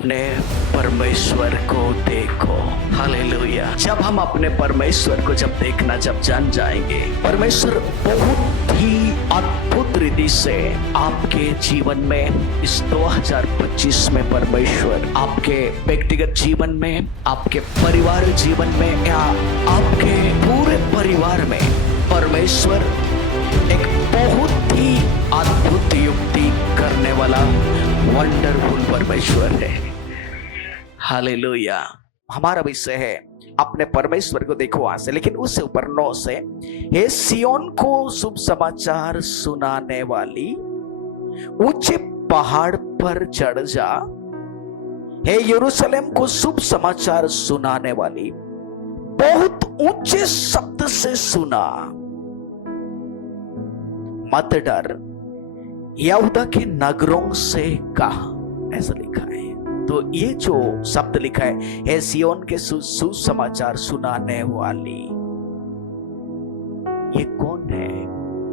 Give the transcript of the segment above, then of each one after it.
अपने परमेश्वर को देखो। हालेलुया। जब हम अपने परमेश्वर को जब देखना जब जान जाएंगे, परमेश्वर बहुत ही अद्भुत रीति से आपके जीवन में इस 2025 में परमेश्वर आपके व्यक्तिगत जीवन में, आपके परिवार जीवन में या आपके पूरे परिवार में परमेश्वर एक बहुत ही अद्भुत युक्ति करने वाला वंडरफुल परमेश्वर है। हालेलुया। हमारा विषय है अपने परमेश्वर को देखो आज से, लेकिन उससे ऊपर 9 से, हे सियोन को शुभ समाचार सुनाने वाली ऊंचे पहाड़ पर चढ़ जा। हे यरूशलेम को शुभ समाचार सुनाने वाली बहुत ऊंचे शब्द से सुना, मत डर, यहूदा के नगरों से कहा, ऐसा लिखा है। तो ये जो शब्द लिखा है, हे सियोन के सुसमाचार सुनाने वाली, ये कौन है?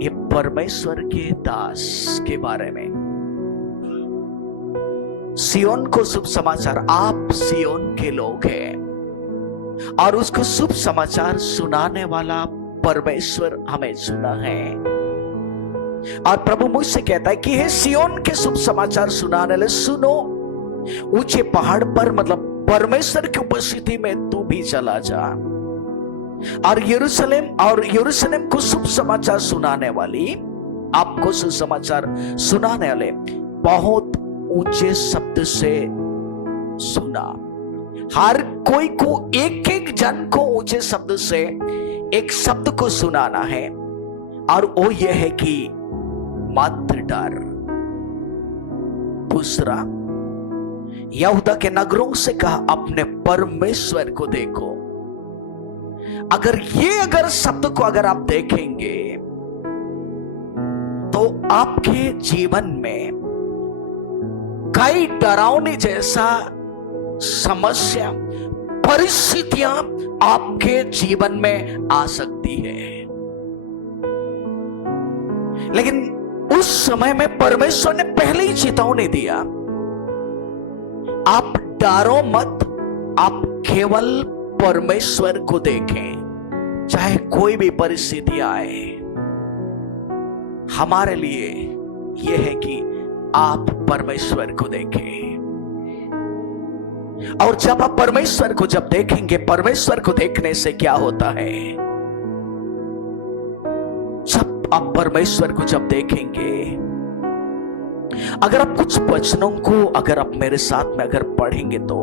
ये परमेश्वर के दास के बारे में। सियोन को शुभ समाचार, आप सियोन के लोग हैं और उसको शुभ समाचार सुनाने वाला परमेश्वर हमें चुना है। और प्रभु मुझसे कहता है कि हे सियोन के शुभ समाचार सुनाने वाले, सुनो, ऊंचे पहाड़ पर, मतलब परमेश्वर की उपस्थिति में तू भी चला जा। और यरूशलेम को शुभ समाचार सुनाने वाली, आपको सुसमाचार सुनाने वाले बहुत ऊंचे शब्द से सुना। हर कोई को, एक एक जन को ऊंचे शब्द से एक शब्द को सुनाना है, और वो यह है कि मत डर। दूसरा, यहूदा के नगरों से कहा, अपने परमेश्वर को देखो। अगर शब्द को अगर आप देखेंगे तो आपके जीवन में कई डरावनी जैसा समस्या, परिस्थितियां आपके जीवन में आ सकती है, लेकिन उस समय में परमेश्वर ने पहले ही चेतावनी दिया, आप डरो मत, आप केवल परमेश्वर को देखें। चाहे कोई भी परिस्थिति आए, हमारे लिए यह है कि आप परमेश्वर को देखें। और जब आप परमेश्वर को जब देखेंगे, परमेश्वर को देखने से क्या होता है? जब आप परमेश्वर को जब देखेंगे, अगर आप कुछ वचनों को अगर आप मेरे साथ में अगर पढ़ेंगे तो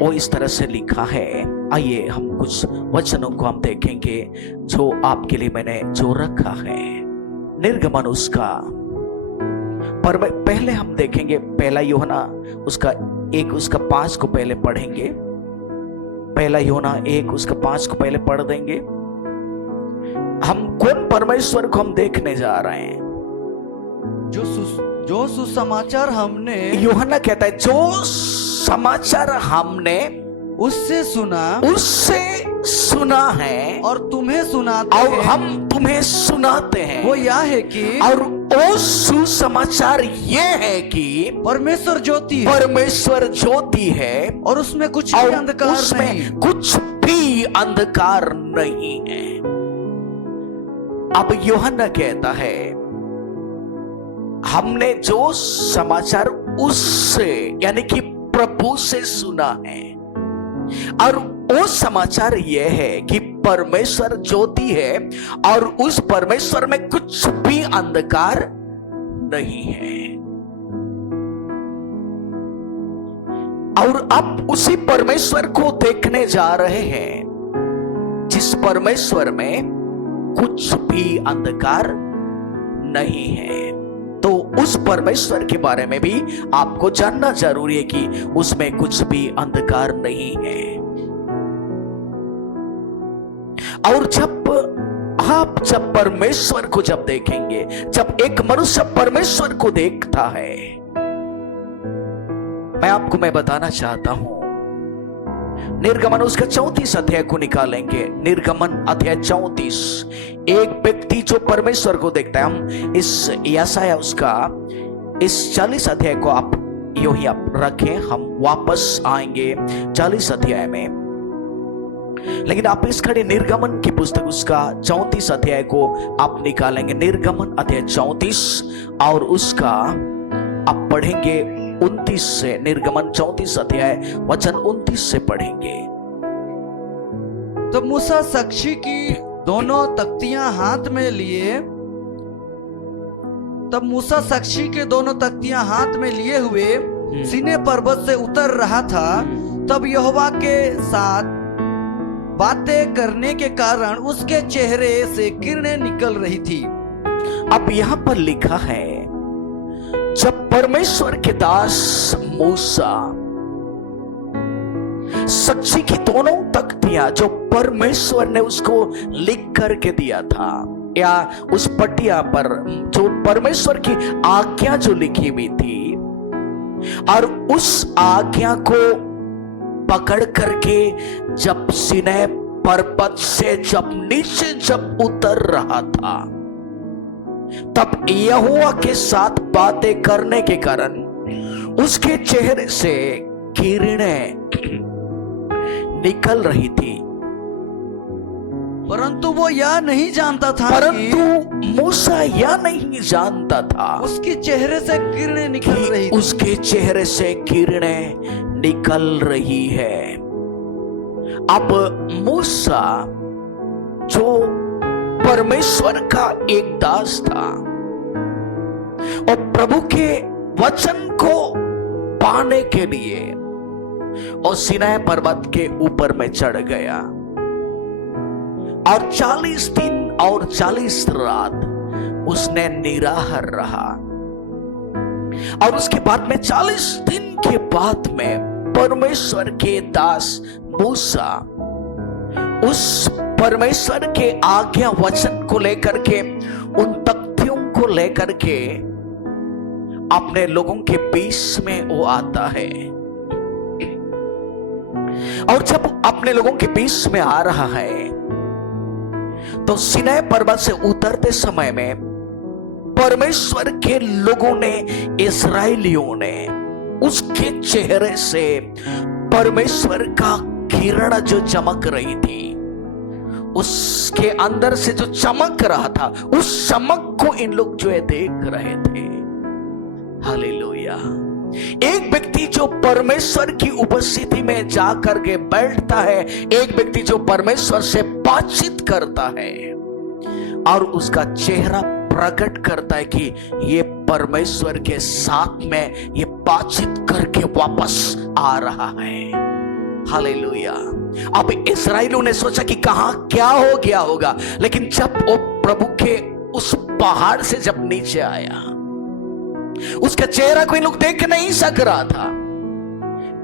वो इस तरह से लिखा है। आइए हम कुछ वचनों को हम देखेंगे जो आपके लिए मैंने जो रखा है। निर्गमन उसका पहले हम देखेंगे, पहला यूहन्ना उसका 1 उसका 5 को पहले पढ़ेंगे। पहला यूहन्ना 1 उसका 5 को पहले पढ़ देंगे। हम कौन परमेश्वर को हम देखने जा रहे हैं? जो सुसमाचार हमने, यूहन्ना कहता है, जो समाचार हमने उससे सुना है और तुम्हें सुनाते और हैं, हम तुम्हें सुनाते हैं। वो यह है कि, और वो सुसमाचार ये है कि परमेश्वर ज्योति है और उसमें कुछ भी अंधकार नहीं। कुछ भी अंधकार नहीं है। अब यूहन्ना कहता है, हमने जो समाचार उससे, यानी कि प्रभु से सुना है, और वो समाचार यह है कि परमेश्वर ज्योति है और उस परमेश्वर में कुछ भी अंधकार नहीं है। और अब उसी परमेश्वर को देखने जा रहे हैं जिस परमेश्वर में कुछ भी अंधकार नहीं है। तो उस परमेश्वर के बारे में भी आपको जानना जरूरी है कि उसमें कुछ भी अंधकार नहीं है। और जब परमेश्वर को जब देखेंगे, जब एक मनुष्य परमेश्वर को देखता है, मैं बताना चाहता हूं, निर्गमन उसका 34 अध्याय को निकालेंगे। निर्गमन अध्याय 34, एक व्यक्ति जो परमेश्वर को देखता है। हम इस यशायाह उसका इस 40 अध्याय को आप यूं ही आप रखें, हम वापस आएंगे 40 अध्याय में। लेकिन आप इस खड़े निर्गमन की पुस्तक उसका 34 अध्याय को आप निकालेंगे। निर्गमन अध्याय 34 और उसका आप पढ़ेंगे 29 से। निर्गमन 34 अध्याय वचन 29 से पढ़ेंगे। तब मूसा साक्षी की दोनों तख्तियां हाथ में लिए तब मूसा साक्षी के दोनों तख्तियां हाथ में लिए हुए सीने पर्वत से उतर रहा था। तब यहोवा के साथ बातें करने के कारण उसके चेहरे से किरणें निकल रही थी। अब यहां पर लिखा है, जब परमेश्वर के दास मूसा साक्षी की दोनों तख्तियां जो परमेश्वर ने उसको लिख करके दिया था, या उस पटिया पर जो परमेश्वर की आज्ञा जो लिखी हुई थी, और उस आज्ञा को पकड़ करके जब सीनै पर्वत से जब नीचे जब उतर रहा था, तब यहोवा के साथ बातें करने के कारण उसके चेहरे से किरणें निकल रही थी। परंतु वो यह नहीं जानता था परंतु मूसा यह नहीं जानता था उसके चेहरे से किरणें निकल रही थी। उसके चेहरे से किरणें निकल रही है। अब मूसा जो परमेश्वर का एक दास था और प्रभु के वचन को पाने के लिए और सीनै पर्वत के ऊपर में चढ़ गया, और 40 दिन और 40 रात उसने निराहार रहा। और उसके बाद में 40 दिन के बाद में परमेश्वर के दास मूसा उस परमेश्वर के आज्ञा वचन को लेकर के, उन तख्तियों को लेकर के अपने लोगों के बीच में वो आता है। और जब अपने लोगों के बीच में आ रहा है तो सीनै पर्वत से उतरते समय में परमेश्वर के लोगों ने, इस्राएलियों ने उसके चेहरे से परमेश्वर का किरण जो चमक रही थी, उसके अंदर से जो चमक रहा था, उस चमक को इन लोग जो है देख रहे थे। हालेलुया। एक व्यक्ति जो परमेश्वर की उपस्थिति में जाकर के बैठता है, एक व्यक्ति जो परमेश्वर से बातचीत करता है और उसका चेहरा प्रकट करता है कि ये परमेश्वर के साथ में ये बातचीत करके वापस आ रहा है। हालेलुया। अब इस्राएलियों ने सोचा कि कहां क्या हो गया होगा, लेकिन जब वो प्रभु के उस पहाड़ से जब नीचे आया, उसका चेहरा कोई लोग देख नहीं सक रहा था,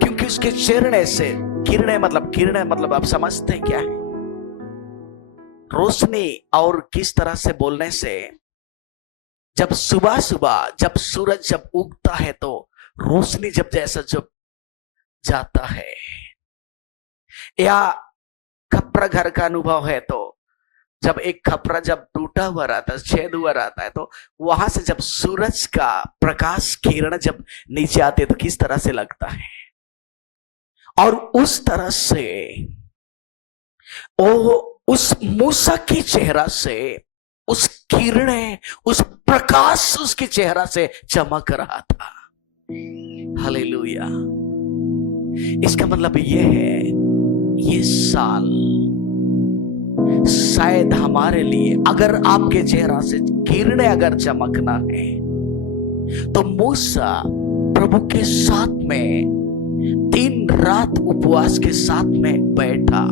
क्योंकि उसके चेहरे से किरणें मतलब आप समझते हैं क्या है? रोशनी। और किस तरह से बोलने से, जब सुबह सुबह जब सूरज जब उगता है तो रोशनी जब जैसा जब जाता है, या खपरा घर का अनुभव है तो जब एक खपरा जब टूटा हुआ रहता है, छेद हुआ रहता है, तो वहां से जब सूरज का प्रकाश किरण जब नीचे आते तो किस तरह से लगता है। और उस तरह से उस मूसा की चेहरा से उस किरणें, उस प्रकाश उसके चेहरा से चमक रहा था। हालेलुया। इसका मतलब यह है, ये साल शायद हमारे लिए, अगर आपके चेहरा से किरणें अगर चमकना है तो मूसा प्रभु के साथ में 3 रात उपवास के साथ में बैठा।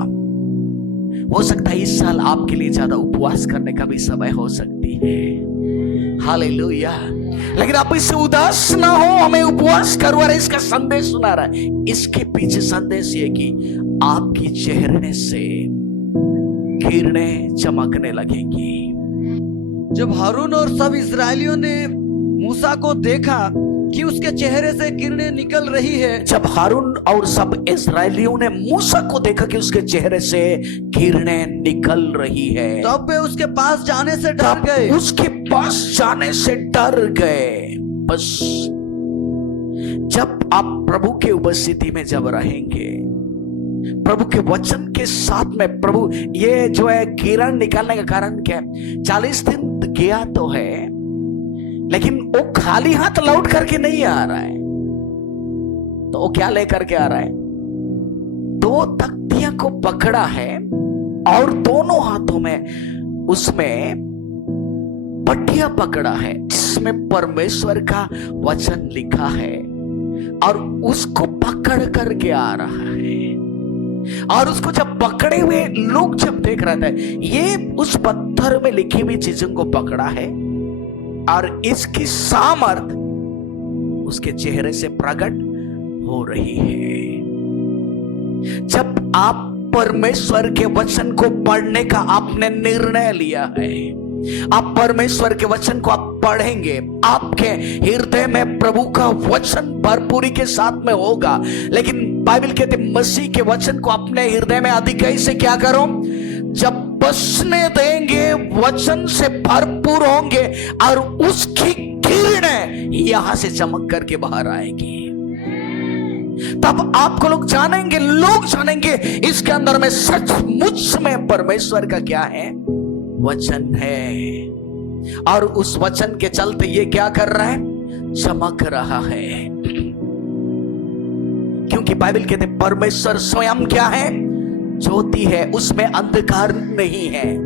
हो सकता है इस साल आपके लिए ज्यादा उपवास करने का भी समय हो सकती है। हालेलुया। लेकिन आप इससे उदास ना हो, हमें उपवास करवा रहे, इसका संदेश सुना रहा है। इसके पीछे संदेश ये कि आपकी चेहरे से किरणें चमकने लगेंगी। जब हारून और सब इस्राएलियों ने मूसा को देखा कि उसके चेहरे से किरणें निकल रही है, जब हारून और सब इस्राएलियों ने मूसा को देखा कि उसके चेहरे से किरणें निकल रही है, तब वे उसके पास जाने से डर गए। उसके पास जाने से डर गए। बस जब आप प्रभु के उपस्थिति में जब रहेंगे, प्रभु के वचन के साथ में, प्रभु ये जो है किरण निकालने का कारण क्या है? 40 दिन गया तो है, लेकिन वो खाली हाथ लौट करके नहीं आ रहा है। तो वो क्या लेकर के आ रहा है? 2 तख्तियां को पकड़ा है और दोनों हाथों में उसमें पट्टियां पकड़ा है जिसमें परमेश्वर का वचन लिखा है, और उसको पकड़ करके आ रहा है। और उसको जब पकड़े हुए लोग जब देख रहे थे, ये उस पत्थर में लिखी हुई चीजों को पकड़ा है और इसकी सामर्थ उसके चेहरे से प्रकट हो रही है। जब आप परमेश्वर के वचन को पढ़ने का आपने निर्णय लिया है, आप परमेश्वर के वचन को आप पढ़ेंगे, आपके हृदय में प्रभु का वचन भरपूरी के साथ में होगा। लेकिन बाइबल कहते मसीह के वचन को अपने हृदय में अधिकाई से क्या करो? जब बसने देंगे, वचन से भरपूर होंगे और उसकी किरणें यहां से चमक करके बाहर आएगी। तब आपको लोग जानेंगे इसके अंदर में सचमुच में परमेश्वर का क्या है? वचन है। और उस वचन के चलते ये क्या कर रहा है? चमक रहा है। क्योंकि बाइबल कहते परमेश्वर स्वयं क्या है? ज्योति है, उसमें अंधकार नहीं है।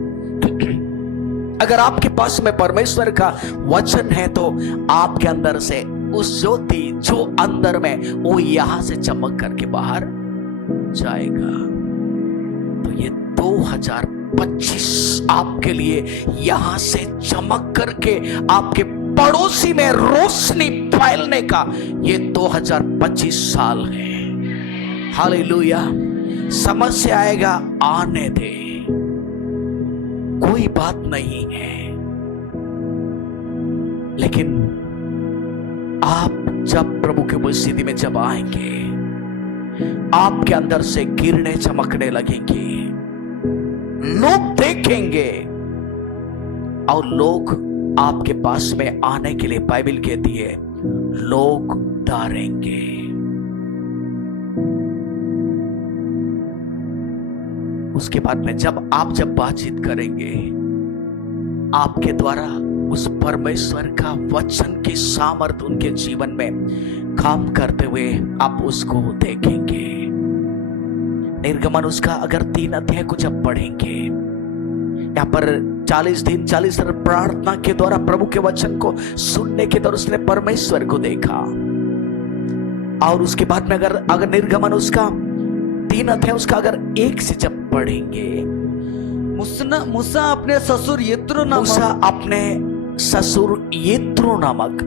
अगर आपके पास में परमेश्वर का वचन है तो आपके अंदर से उस ज्योति जो अंदर में, वो यहां से चमक करके बाहर जाएगा। तो ये 2025 आपके लिए यहां से चमक करके आपके पड़ोसी में रोशनी फैलने का ये 2025 साल है। हालेलुया। समस्या आएगा, आने दे, कोई बात नहीं है। लेकिन आप जब प्रभु के उपस्थिति में जब आएंगे, आपके अंदर से किरणें चमकने लगेंगी, लोग देखेंगे और लोग आपके पास में आने के लिए बाइबल कहती है लोग डरेंगे। उसके बाद में जब बातचीत करेंगे, आपके द्वारा उस परमेश्वर का वचन की सामर्थ उनके जीवन में काम करते हुए आप उसको देखेंगे। निर्गमन उसका अगर 3 अध्याय को जब पढ़ेंगे, यहाँ पर 40 दिन 40 प्रार्थना के द्वारा प्रभु के वचन को सुनने के द्वारा उसने परमेश्वर को देखा। और उसके बाद में अगर निर्गमन उसका 3 अध्याय उसका अगर 1 से जब पढ़ेंगे, मूसा अपने ससुर यित्रो नामक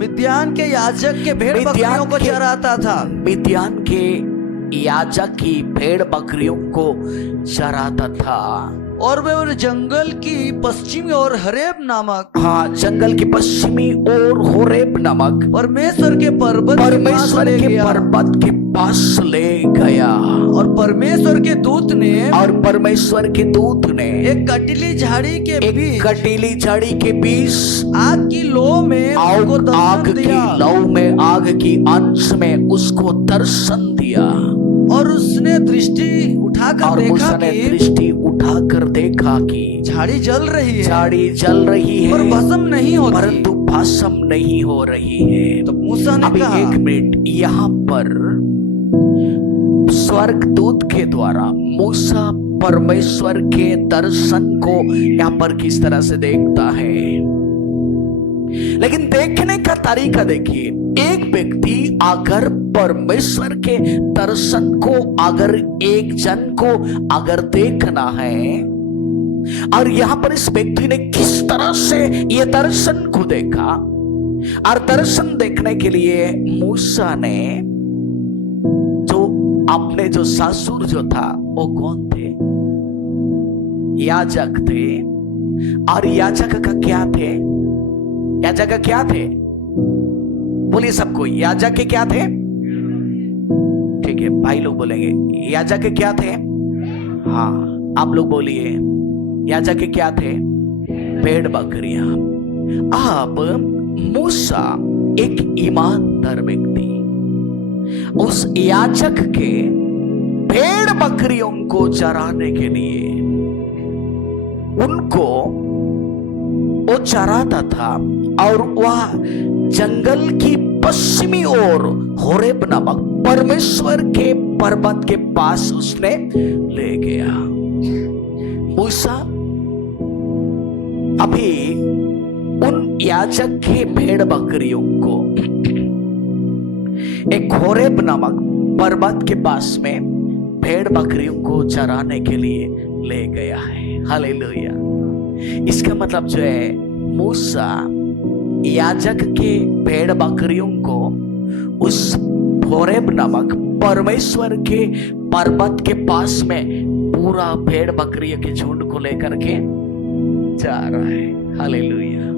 मिद्यान के याजक के भेड़ बकरियों को चराता था। मिद्यान के याजक की भेड़ बकरियों को चराता था। और वे जंगल की पश्चिमी और हरेब नामक, जंगल की पश्चिमी और होरेब नामक परमेश्वर के पर्वत के पास ले गया। और परमेश्वर के दूत ने एक कटीली झाड़ी के बीच आग की लौ में आग की अंश में उसको दर्शन दिया। और उसने दृष्टि उठाकर देखा कि झाड़ी जल रही है, परंतु भस्म नहीं हो रही है। तो मूसा ने कहा, 1 मिनट, यहाँ पर स्वर्गदूत के द्वारा मूसा परमेश्वर के दर्शन को यहाँ पर किस तरह से देखता है। लेकिन देखने का तरीका देखिए। एक व्यक्ति अगर परमेश्वर के दर्शन को अगर एक जन को अगर देखना है, और यहां पर इस व्यक्ति ने किस तरह से ये दर्शन को देखा, और दर्शन देखने के लिए मूसा ने अपने जो ससुर जो था वो कौन थे? याजक थे। और याजक का क्या थे? बोलिए सबको, याजक के क्या थे? ठीक है, भाई लोग बोलेंगे याजक के क्या थे? हाँ, आप लोग बोलिए याजक के क्या थे? भेड़ बकरियां। अब मूसा एक ईमानदार व्यक्ति उस याजक के भेड़ बकरियों को चराने के लिए उनको वो चराता था, और वह जंगल की पश्चिमी ओर होरेब नामक परमेश्वर के पर्वत के पास उसने ले गया। मूसा अभी उन याजक के भेड़ बकरियों को एक होरेब नामक पर्वत के पास में भेड़ बकरियों को चराने के लिए ले गया है। हालेलुया। इसका मतलब जो है, मूसा याजक के भेड़ बकरियों को उस होरेब नामक परमेश्वर के पर्वत के पास में पूरा भेड़ बकरियों के झुंड को लेकर के जा रहा है। हालेलुया।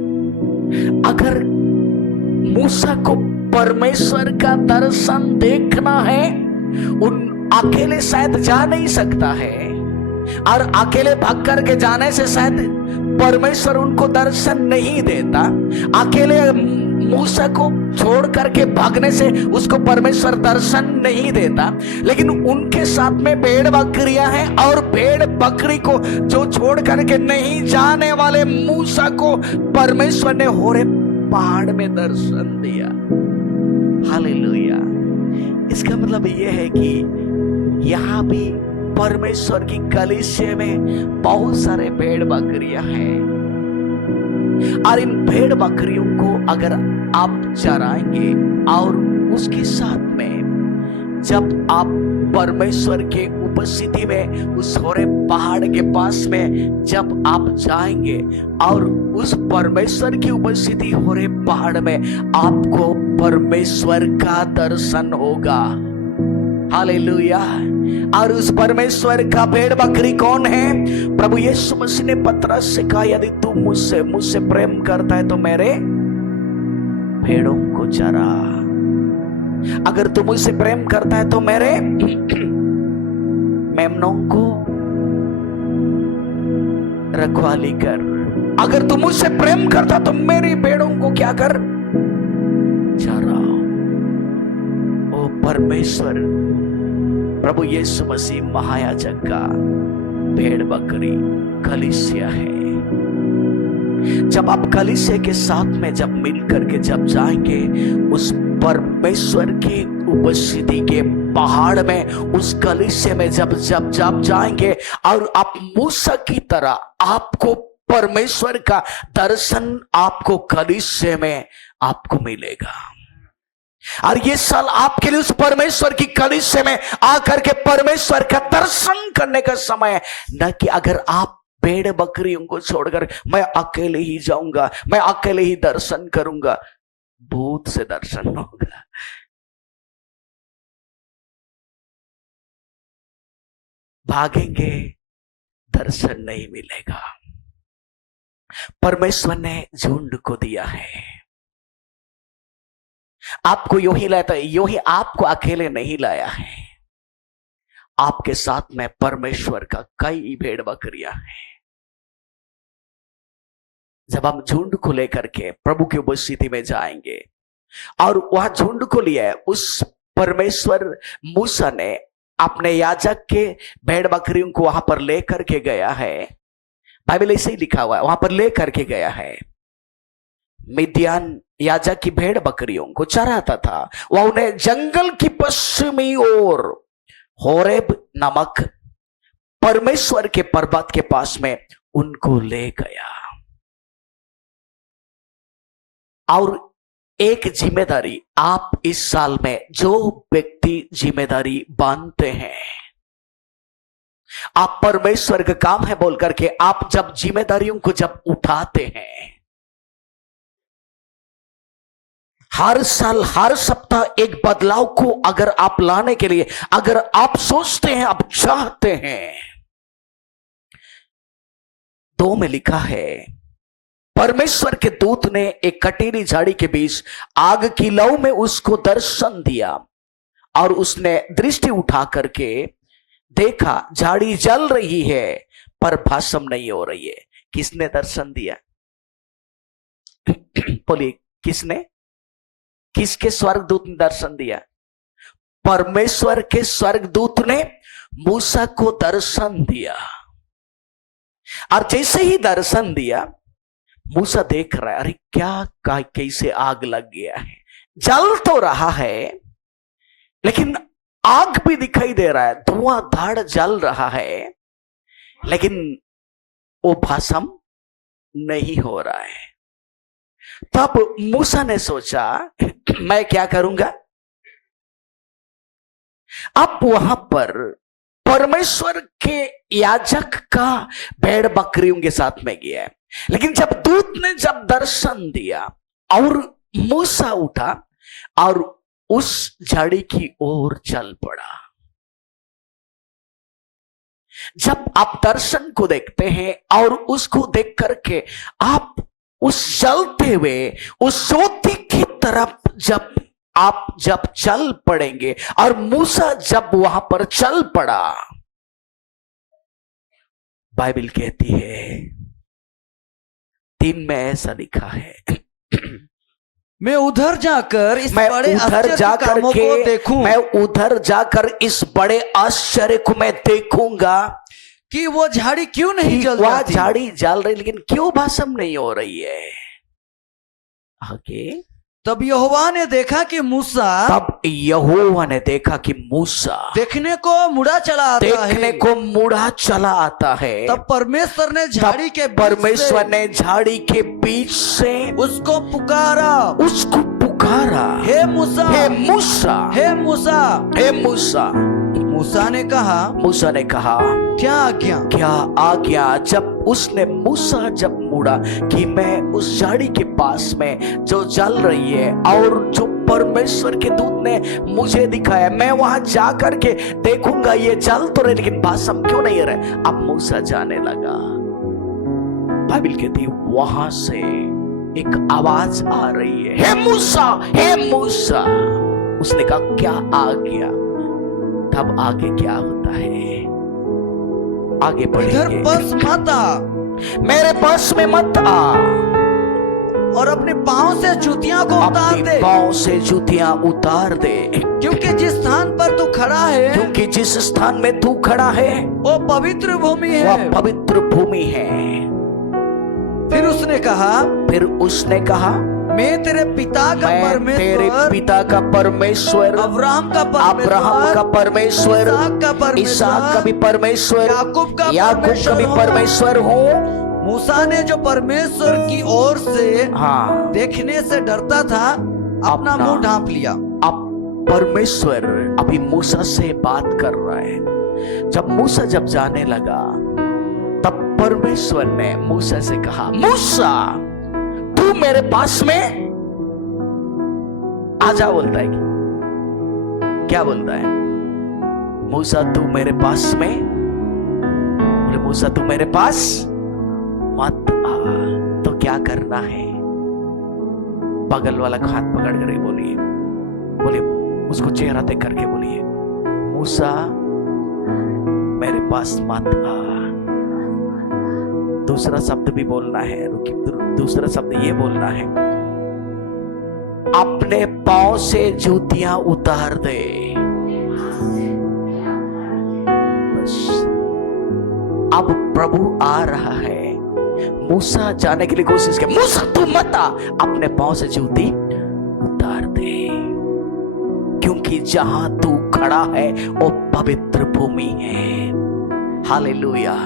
अगर मूसा को परमेश्वर का दर्शन देखना है, उन अकेले शायद जा नहीं सकता है, और अकेले भाग करके जाने से शायद परमेश्वर उनको दर्शन नहीं देता। अकेले मूसा को छोड़ करके भागने से उसको परमेश्वर दर्शन नहीं देता, लेकिन उनके साथ में भेड़ बकरियां हैं, और भेड़ बकरी को जो छोड़ करके नहीं जाने वाले मूसा को परमेश्वर ने होरेब पहाड़ में दर्शन दिया। हालेलुया। इसका मतलब यह है कि यहां भी परमेश्वर की कलीसिया में बहुत सारे भेड़ बकरियां हैं, और इन भेड़ बकरियों को अगर आप चराएंगे और उसके साथ में जब आप परमेश्वर के उपस्थिति में उस होरेब पहाड़ के पास में जब आप जाएंगे और उस परमेश्वर की उपस्थिति होरेब पहाड़ में आपको परमेश्वर का दर्शन होगा। हालेलुया। और उस परमेश्वर का भेड़ बकरी कौन है? प्रभु यीशु मसीह ने पतरस से कहा, यदि तू मुझसे प्रेम करता है तो मेरे भेड़ों को चरा। अगर तू मुझसे प्रेम करता है तो मेरे मेमनों को रखवाली कर। अगर तू मुझसे प्रेम करता तो मेरी भेड़ों को क्या कर? चरा। ओ परमेश्वर प्रभु यीशु मसीह महायाजक का भेड़ बकरी कलीसिया है। जब आप कलीसिया के साथ में जब मिल करके जब जाएंगे उस परमेश्वर के उपस्थिति के पहाड़ में, उस कलीसिया में जब जाएंगे, और आप मूसा की तरह आपको परमेश्वर का दर्शन आपको कलीसिया में आपको मिलेगा। और ये साल आपके लिए उस परमेश्वर की कलीसिया में आकर के परमेश्वर का दर्शन करने का समय है, न कि अगर आप भेड़ बकरियों को छोड़कर मैं अकेले ही जाऊंगा, मैं अकेले ही दर्शन करूंगा। भूत से दर्शन होगा। भागेंगे, दर्शन नहीं मिलेगा। परमेश्वर ने झुंड को दिया है, आपको यूं ही लाया, यूं ही आपको अकेले नहीं लाया है। आपके साथ में परमेश्वर का कई भेड़ बकरियां हैं। जब हम झुंड को लेकर के प्रभु की उपस्थिति में जाएंगे, और वह झुंड को लिया है, उस परमेश्वर मूसा ने अपने याजक के भेड़ बकरियों को वहां पर लेकर के गया है। बाइबल ऐसे ही लिखा हुआ है, वहां पर लेकर के गया है। मिद्यान याजक की भेड़ बकरियों को चराता था, वह उन्हें जंगल की पश्चिमी ओर होरेब नामक परमेश्वर के पर्वत के पास में उनको ले गया। और एक जिम्मेदारी आप इस साल में जो व्यक्ति जिम्मेदारी बांधते हैं, आप परमेश्वर का काम है बोल करके आप जब जिम्मेदारियों को जब उठाते हैं, हर साल हर सप्ताह एक बदलाव को अगर आप लाने के लिए अगर आप सोचते हैं, आप चाहते हैं, 2 में लिखा है, परमेश्वर के दूत ने एक कटीली झाड़ी के बीच आग की लौ में उसको दर्शन दिया, और उसने दृष्टि उठा करके देखा झाड़ी जल रही है पर भस्म नहीं हो रही है। किसने दर्शन दिया? बोलिए, किसने? किसके स्वर्गदूत ने दर्शन दिया? परमेश्वर के स्वर्गदूत ने मूसा को दर्शन दिया। और जैसे ही दर्शन दिया, मूसा देख रहा है, अरे क्या कैसे आग लग गया है। जल तो रहा है लेकिन आग भी दिखाई दे रहा है, धुआंधार जल रहा है, लेकिन वो भस्म नहीं हो रहा है। तब मूसा ने सोचा मैं क्या करूंगा। अब वहां पर परमेश्वर के याजक का भेड़ बकरियों के साथ में गया है। लेकिन जब दूत ने जब दर्शन दिया और मूसा उठा और उस झाड़ी की ओर चल पड़ा। जब आप दर्शन को देखते हैं और उसको देख करके आप उस चलते हुए उस ज्योति की तरफ जब चल पड़ेंगे, और मूसा जब वहां पर चल पड़ा, बाइबल कहती है 3 में ऐसा लिखा है, मैं उधर जाकर इस बड़े आश्चर्य कामों को देखूं। मैं उधर जाकर इस बड़े आश्चर्य को मैं देखूंगा कि वो झाड़ी क्यों नहीं जल वह जाती। झाड़ी जल रही लेकिन क्यों भस्म नहीं हो रही है। आगे तब यहोवा ने देखा कि मूसा देखने को मुड़ा चला आता है। तब परमेश्वर ने झाड़ी के बीच से उसको पुकारा, हे मूसा, हे मूसा, हे मूसा, हे मूसा। मूसा ने कहा क्या आज्ञा। जब उसने मूसा जब मुड़ा कि मैं उस झाड़ी के पास में जो जल रही है और जो परमेश्वर के दूत ने मुझे दिखाया, मैं वहां जा करके देखूंगा ये जल तो रहे लेकिन भस्म क्यों नहीं रहे। अब मूसा जाने लगा। बाइबल कहती वहां से एक आवाज आ रही है, हे मूसा, हे मूसा। उसने कहा क्या आज्ञा। तब आगे क्या होता है, आगे बढ़ेंगे। बस मत आ, मेरे पास में मत आ, और अपने पांव से जूतियां को उतार दे। पांव से जूतियां उतार दे, क्योंकि जिस स्थान पर तू खड़ा है, क्योंकि जिस स्थान में तू खड़ा है वो पवित्र भूमि है, वह पवित्र भूमि है। फिर उसने कहा मैं तेरे पिता का परमेश्वर, अब्राहम का परमेश्वर, इसहाक का भी परमेश्वर, याकूब का भी परमेश्वर हूँ। मूसा ने जो परमेश्वर की ओर से देखने से डरता था, अपना मुंह ढांप लिया। अब परमेश्वर अभी मूसा से बात कर रहा है। जब मूसा जाने लगा तब परमेश्वर ने मूसा से कहा, मूसा तू मेरे पास में आजा। बोलता है क्या बोलता है? मूसा तू मेरे पास में, बोले मूसा तू मेरे पास मत आ। तो क्या करना है? बगल वाला का हाथ पकड़ कर बोले उसको चेहरा देख करके बोलिए, मूसा मेरे पास मत आ। दूसरा शब्द भी बोलना है, दूसरा शब्द ये बोलना है, अपने पांव से जूतियां उतार दे। बस अब प्रभु आ रहा है। मूसा जाने के लिए कोशिश किया, मूसा तू मत आ, अपने पांव से जूती उतार दे, क्योंकि जहां तू खड़ा है वो पवित्र भूमि है। हालेलुया।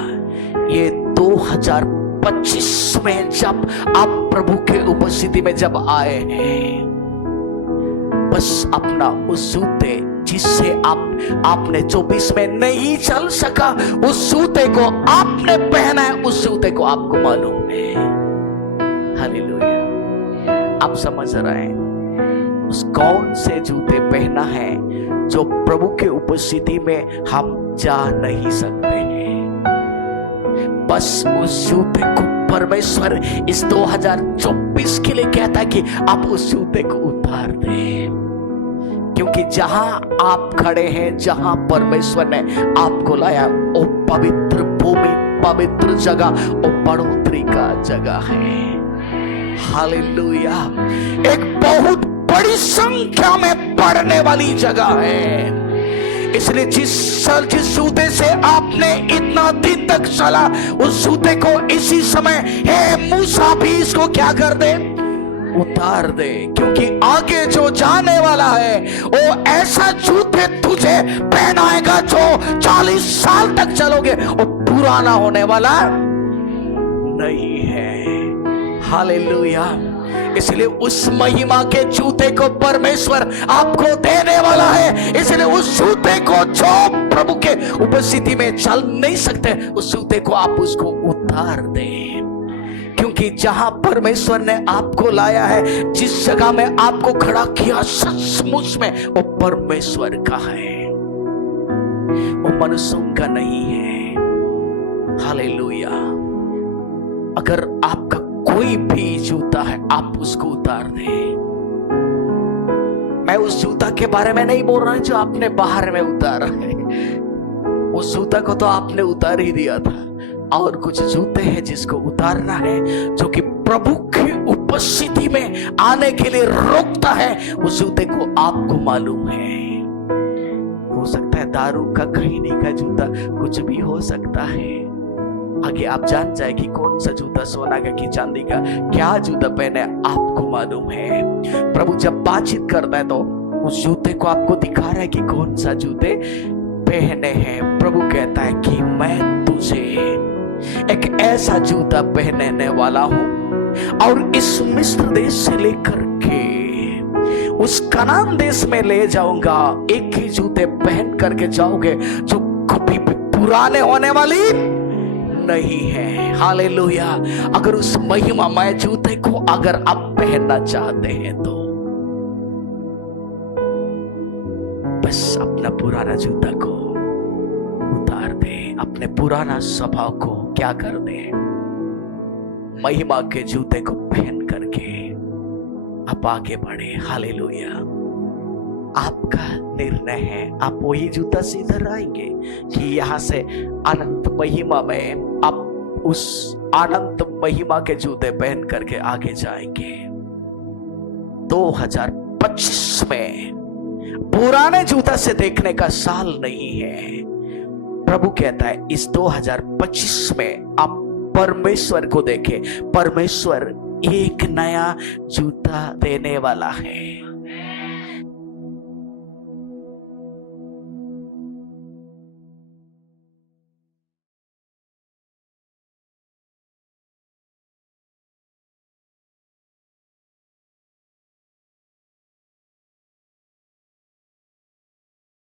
ये 2025 में जब आप प्रभु के उपस्थिति में जब आए हैं, बस अपना उस जूते जिससे आपने 24 में नहीं चल सका, उस जूते को आपने पहना है, उस जूते को आपको मालूम है। हालेलुया। आप समझ रहे हैं उस कौन से जूते पहना है जो प्रभु के उपस्थिति में हम जा नहीं सकते हैं। बस उस जूते को परमेश्वर इस 2024 के लिए कहता है कि आप उस जूते को उतार दें, क्योंकि जहां आप खड़े हैं, जहां परमेश्वर ने आपको लाया, वो पवित्र भूमि, पवित्र जगह, वो बढ़ोतरी का जगह है। हालेलुया। एक बहुत बड़ी संख्या में पड़ने वाली जगह है। इसलिए जिस जूते से आपने इतना दिन तक चला, उस जूते को इसी समय हे मूसा भी इसको क्या कर दे, उतार दे, क्योंकि आगे जो जाने वाला है वो ऐसा जूते तुझे पहनाएगा जो 40 साल तक चलोगे और पुराना होने वाला नहीं है। हालेलुया। इसलिए उस महिमा के जूते को परमेश्वर आपको देने वाला है। इसलिए उस जूते को जो प्रभु के उपस्थिति में चल नहीं सकते, उस जूते को आप उसको उतार दें, क्योंकि जहां परमेश्वर ने आपको लाया है, जिस जगह में आपको खड़ा किया, सचमुच में वो परमेश्वर का है, वो मनुष्यों का नहीं है। हालेलुया। अगर आपका कोई भी जूता है, आप उसको उतार दें। मैं उस जूता के बारे में नहीं बोल रहा जो आपने बाहर में उतारा है, उस जूता को तो आपने उतार ही दिया था। और कुछ जूते हैं जिसको उतारना है, जो कि प्रभु की उपस्थिति में आने के लिए रोकता है। उस जूते को आपको मालूम है। हो सकता है दारू का, खैनी का जूता, कुछ भी हो सकता है। आगे आप जान जाए कि कौन सा जूता सोना का कि चांदी का, क्या जूता पहने आपको मालूम है। प्रभु जब बातचीत करता है तो उस जूते को आपको दिखा रहा है कि कौन सा जूते पहने हैं। प्रभु कहता है कि मैं तुझे एक ऐसा जूता पहनाने वाला हूं, और इस मिस्र देश से लेकर के उस कनान देश में ले जाऊंगा। एक ही जूते पहन करके जाओगे जो कभी भी पुराने होने वाली नहीं है। हालेलुया। अगर उस महिमामय जूते को अगर आप पहनना चाहते हैं तो बस अपना पुराना जूता को उतार दे, अपने पुराना स्वभाव को क्या कर दे, महिमा के जूते को पहन करके आप आगे बढ़े। हालेलुया। आपका निर्णय है, आप वही जूता से इधर आएंगे कि यहां से अनंत महिमा में आप उस अनंत महिमा के जूते पहन करके आगे जाएंगे। 2025 में पुराने जूता से देखने का साल नहीं है। प्रभु कहता है इस 2025 में आप परमेश्वर को देखें। परमेश्वर एक नया जूता देने वाला है।